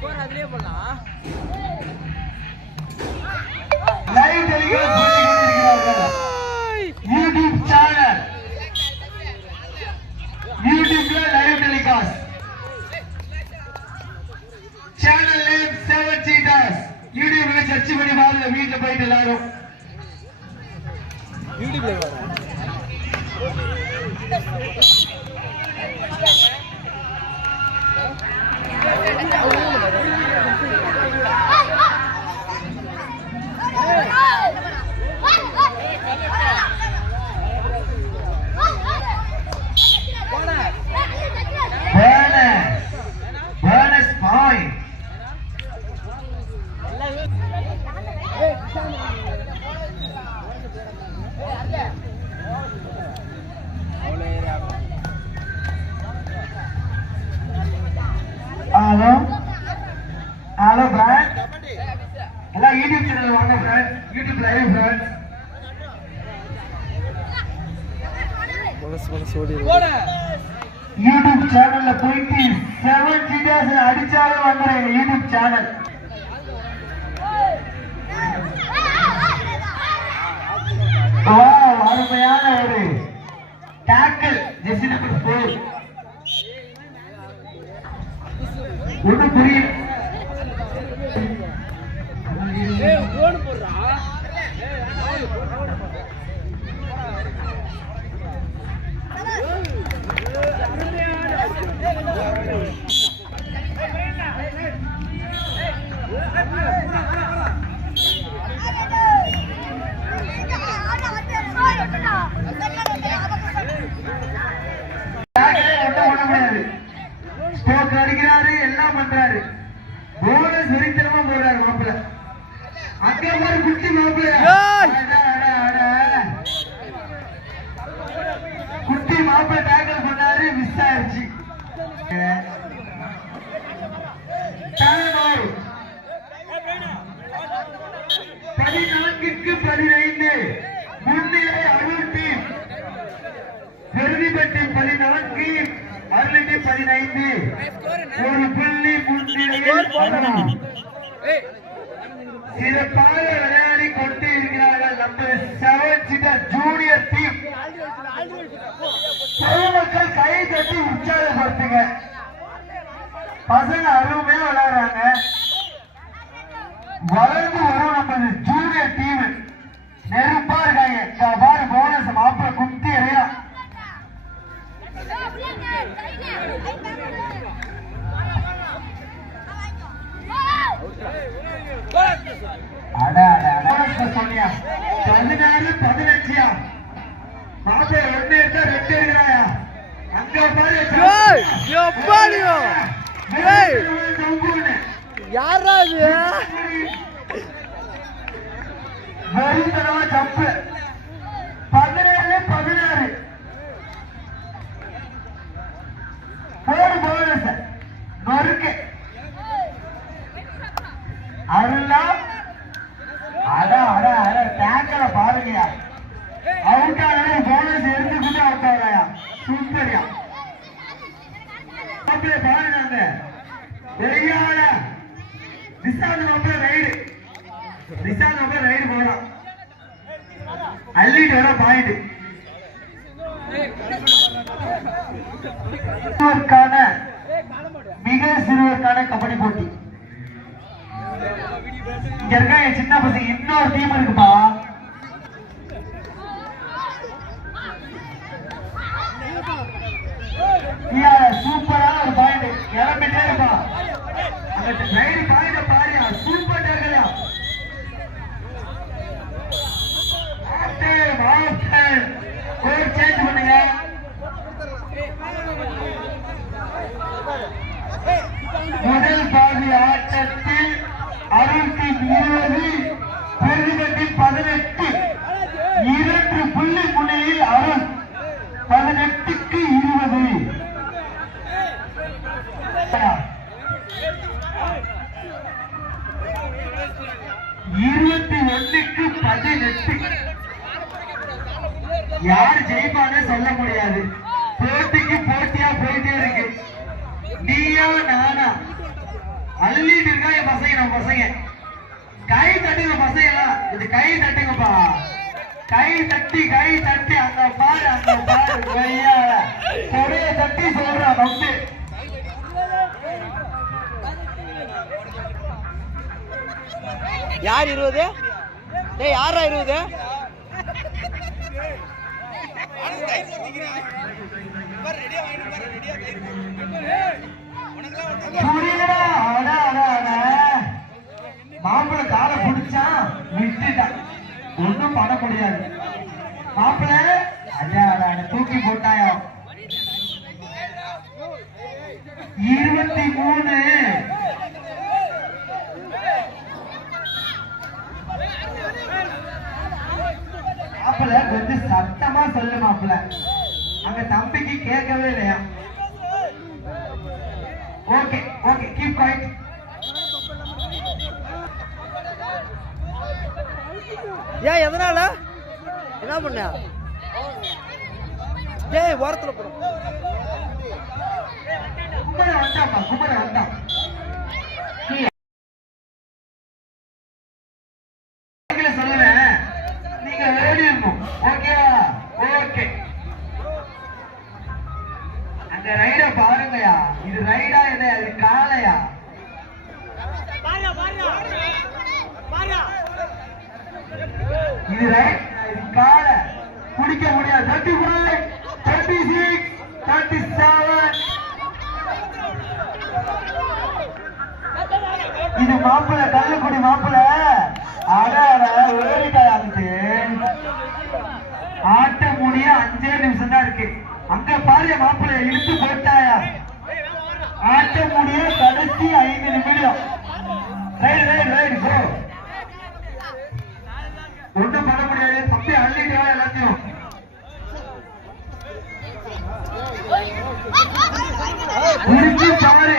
Score அதுலயே போடலாம் live telecast பண்ணி கொண்டிருக்கிறார்கள் யூடியூப் சேனல் யூடியூப்ல live telecast channel name seven seaters யூடியூப்ல சர்ச் பண்ணி பாருங்க வீட்டுல போயிட்டு எல்லாரும் யூடியூப்ல பதினான்கிற்கு பதினைந்து. முன்னிலை அருள் டீம் பெருதிப்பட்டி பதினான்கு அருளிட்டி பதினைந்து. ஒரு புள்ளி முன்னிலையில். ஏய் சிறப்பாக விளையாடி கொண்டு இருக்கிறார்கள் நம்ம செவன் சீட்டர் ஜூனியர் டீம் பொதுமக்கள் கை தட்டி உற்சாகப்படுத்துங்க. பசங்க அருமையா விளையாடுறாங்க. வளர்ந்து வரும் நம்ம டீம் நெருப்பா இருக்காங்க போனஸ் மாப்பிள்ள குத்தி சொன்னியா? பதினாறு பதினஞ்சியா? எடுத்தா ரெண்டு அங்க பாரு. நம்புன்னு யாரா இது? தப்பு பதினேழு பதினாறு. போடு போனஸ் நொறுக்கு. அருளா அட அட அட டேங்கல பாருங்கயா அவுட் ஆனது போனஸ் எடுத்துக்கிட்டு அவுட் ஆகிறாயா சூப்பரியா மாப்பிள்ளை பாருங்க பெரியாள. ரைடு நிசாந்த் ரைடு போறான். அள்ளிட்டு வர பாயிண்ட் மிக சிறுவருக்கான கபடி போட்டி. இங்க இருக்க என் சின்ன பசங்க இன்னொரு டீம் இருக்குப்பா. சூப்பரான ஒரு பாயிண்ட் இறம்பிட்டே இருப்பா. அந்த பாயிண்ட் பாரியா சூப்பர் இருபத்தி ஒன்னுக்கு பதினெட்டு. யார் ஜெயிப்பான்னு சொல்ல முடியாது. போட்டிக்கு போட்டியா போயிட்டே இருக்கு. நீயா நானா? அள்ளிட்டு இருக்கா என் பசங்க நம்ம பசங்க. கை தட்டுங்க பசங்க எல்லாம் இது கை தட்டுங்கப்பா. கை தட்டி கை தட்டி அந்த பாரு அந்த பாரு கையால. தட்டி சொல்றான் வந்து யார் இருபது? ஏ யாரா இருபது? புரியலடா கால அட பிடிச்சான் விட்டுட்டான் ஒண்ணும் பண்ண முடியாது. மாப்பிள்ளை அடா தூக்கி போட்டாயா? இருபத்தி மூணு சொல்லு மாப்பிள்ள. அங்க தம்பிக்கு கேட்கவே இல்லையா? ஓகே ஓகே கீப் குவைட் ஏன் எதனால? என்ன பண்ண? டேய் ஓரத்துல போடும் குமர வந்தாப்பா குமர வந்தான் நீங்களே சொல்லுவேன் நீங்க ரெடி இருக்கும் ஓகேவா ஓகே அந்த ரைட பாருங்கயா இது ரைடா இது அது காளையா இது ரைட் இது காளை குடிக்க முடியாது thirty five thirty six thirty seven இது மாப்பிள்ள கல்லுக்குடி மாப்பிள்ள அட ஆகுது ஆட்ட முடிய அஞ்சே நிமிஷம் தான் இருக்கு அங்க பாரு மாப்பிள்ள இழுத்து போட்டாயா ஆட்ட முடிய கடைசி ஐந்து நிமிடம் ரைடு ரைடு ரைடு போ ஒண்ணும் பண்ண முடியாது தம்பி அள்ளிட்டு எல்லாத்தையும் முடிச்சு பாரு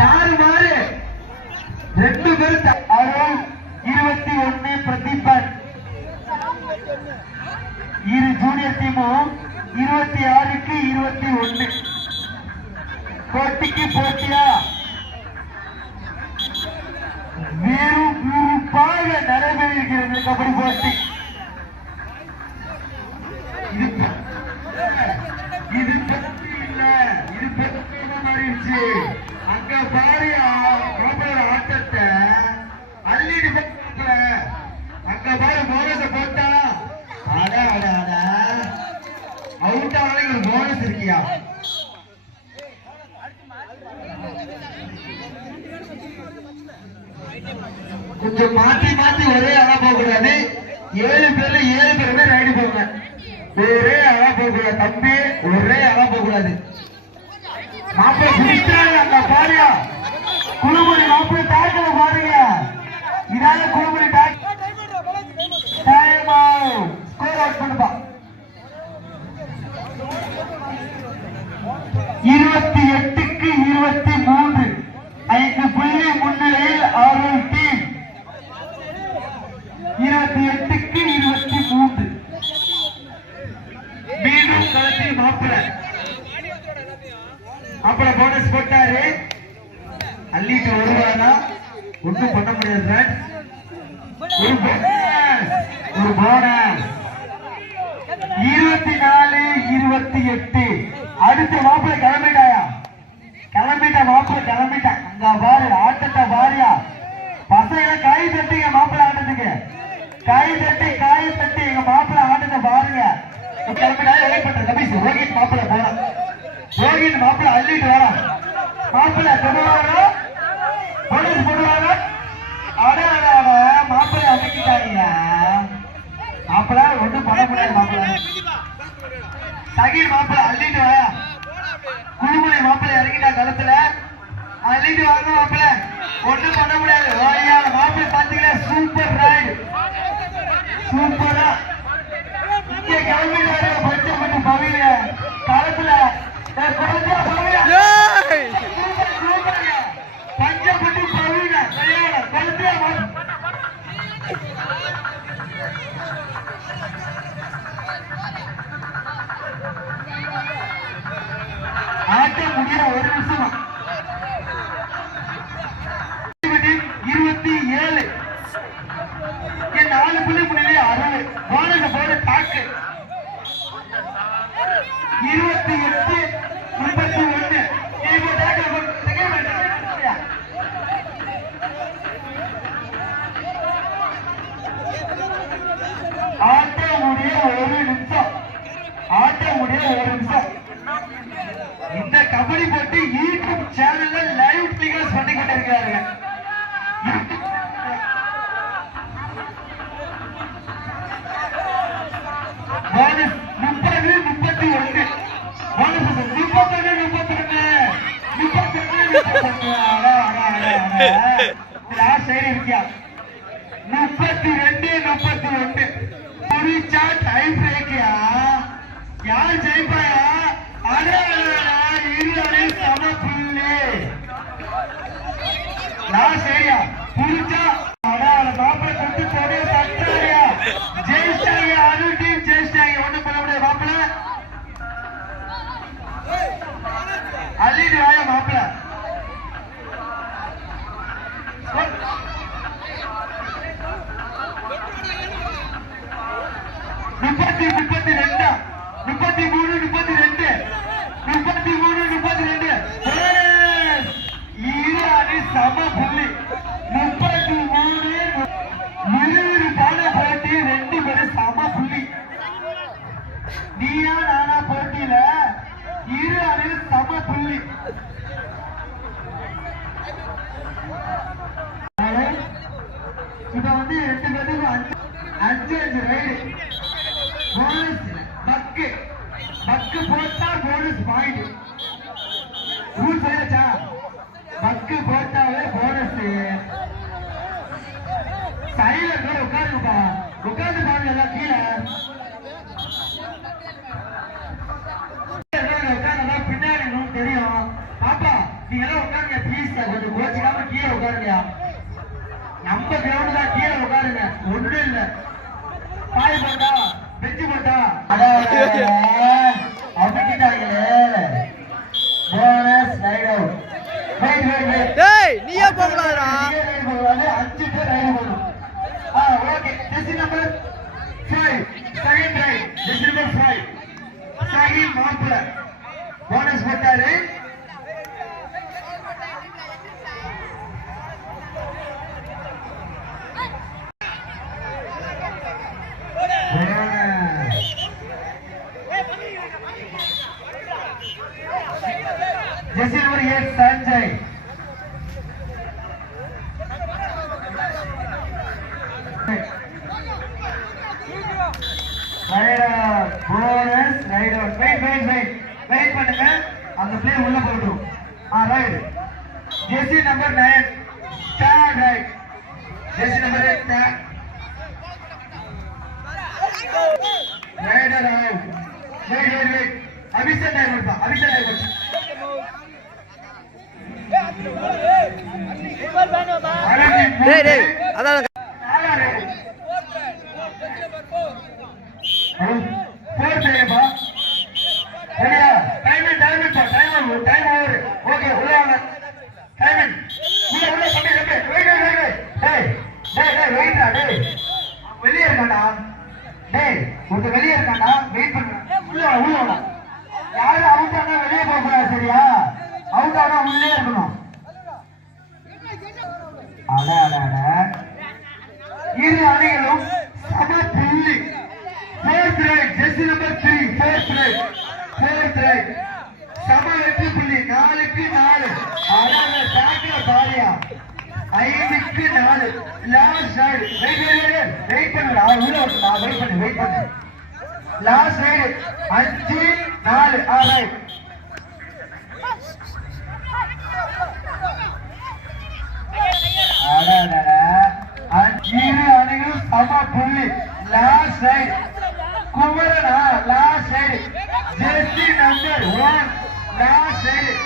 பாரு மாறு ரெண்டு பேரும் அருள் இருபத்தி ஒன்னு பிரதீபன். இரு ஜூனியர் டீமும் இருபத்தி ஆறுக்கு இருபத்தி ஒன்னு போட்டிக்கு போட்டியா? வெறும் விறுப்பாக நடைபெறுகிறது கபடி போட்டி. இது பற்றி போட்டி இல்ல இது போட்டி மாறிடுச்சு அங்க பாரியா மாப்பிள ஆட்டத்தை அள்ளிட்டு போல அங்க பாரு போனஸ போட்டா அட அட அட அவுட் ஆனாலும் ஒரு போனஸ் இருக்கியா கொஞ்சம் மாத்தி மாத்தி ஒரே ஆளா போக கூடாது ஏழு பேர்ல ஏழு பேருமே ரைடு போங்க ஒரே ஆளா போக கூடாது தம்பி ஒரே ஆளா போக கூடாது மாப்பிள்ளை பிடிச்சாங்க அங்க பாருங்க குழுமணி மாப்பிள்ளை தாக்கல பாருங்க. இதால குழுமணி டாக் டைம் ஸ்கோர் அவுட் பண்ணுப்பா. இருபத்தி எட்டு இருபத்தி மூன்று ஐந்து புள்ளி முன்னிலையில் ஆறு டீம் இருபத்தி எட்டுக்கு இருபத்தி மூன்று மீண்டும் களத்தில் மாப்பிள்ளை அப்புறம் போனஸ் போட்டாரு. அள்ளிட்டு வருவானா? ஒண்ணும் பண்ண முடியாது ஒரு போனஸ் ஒரு போனஸ் இருபத்தி நாலு இருபத்தி எட்டு. அடுத்த மாப்பிள்ளை கிளம்பிட்டாயா? கிளம்பிட்ட மாப்பிள்ளை கிளம்பிட்டேன் அங்க பாரு ஆட்டத்தை பாரியா. பசங்களை கை தட்டிங்க மாப்பிள்ளை ஆட்டத்துக்கு. கை தட்டி காய தட்டி எங்க மாப்பிள்ளை ஆட்டத்தை பாருங்க. கிளம்பிட்டா வெளிப்பட்ட கமிஷ் ரோஹித் மாப்பிள்ளை மாப்பிள்ள அள்ளிட்டு வரா மாப்பிள்ள கொண்டுவாரா போலீஸ் கொண்டுவாரா அட அட அட மாப்பிள்ளை அமைக்கிட்டாங்க பண்ண முடியாது மாப்பிள்ள சகி மாப்பிள்ள அள்ளிட்டு வரா குழுமலை மாப்பிள்ள இறங்கிட்டா களத்துல அள்ளிட்டு வாங்க மாப்பிள்ளை ஒன்றும் பண்ண முடியாது. மாப்பிள்ள பாத்தீங்கன்னா சூப்பர் ரைடு சூப்பரா ஆட்டம் முடிய ஒரு நிமிஷமா இருபத்தி ஏழு என் நாலு புள்ளி முன்னிலை அறுபது போனது போல தாக்கு இருபத்தி எட்டு முப்பத்தி முப்பத்தி ரெண்டு முப்பத்தி ஒன்று முடிச்சா டை பிரேக்கியா யார் ஜெயிப்பாயா? இருவரை சம புள்ளி லாஸ்ட் ஏரியா புரிச்சா இப்ப வந்து ரெண்டு பேருக்கு அஞ்சு அஞ்சு அஞ்சு ரைடு போனஸ் பக்கு பக்கு போட்டா போனஸ் பாயிண்ட் உட்காருங்க ஒண்ணும் இல்ல பாய் போட்டா பெஞ்சு போட்டா. அப்படிக்கிட்டாங்களே bonus right out wait wait wait டேய் நீயே போகலாம்டா அஞ்சு பேர் ரைட் போகணும் ஆ ஓகே ஜெசி நம்பர் ஃபைவ் செகண்ட் ரைட் ஜெசி நம்பர் ஃபைவ் போனஸ் போட்டாரு ஜெசி number eight Sanjay rider right rider wait wait wait wait பண்ணுங்க. அந்த பிளே உள்ள போயிடும் ஆ right jersey number nine third right jersey number eight third right right wait wait wait Abhishek diver பா Abhishek driver டேய் டேய் அதான் ஃபோர் செய்யுப்பா சரியா டைமிங் டைமிங் பா டைம் டைம் ஓவர் ஓகே உள்ள வாங்க டைமிங் உள்ள உள்ள தம்பி தம்பி வெயிட் வெயிட் வெயிட் டேய் டேய் டேய் வெயிட்ரா டேய் வெளியே இருக்காண்டா டேய் ஒருத்தர் வெளியே இருக்காண்டா வெயிட் பண்ணு உள்ள வா உள்ள வா யாரும் அவுட் ஆனா வெளியே போக கூடாது சரியா அவுட் ஆனா உள்ளே இருக்கணும் அட அட அட இரு அணிகளும் சம புள்ளி. Fourth raid jersey number three fourth raid fourth raid சம வெற்றி புள்ளி நாலுக்கு நாலு. அழக தாக்கில பாரியா. ஐந்துக்கு நாலு. Last raid wait wait wait பண்ணுடா உள்ள வரா வெயிட் பண்ணு வெயிட் பண்ணு லாஸ்ட் ரைடு அஞ்சு நாலு. ஆ ரைட் அடடட. அஞ்சு அம்மா புள்ளி last right குமரனா last raid jersey number one last raid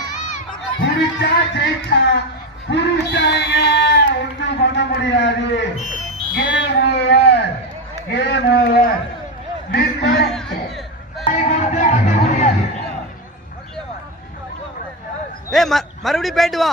புடிச்சா ஜெயிச்சா புடிச்சாங்க ஒன்றும் பண்ண முடியாது. Game over game over win கொடுத்து மறுபடியும் போயிட்டு வா.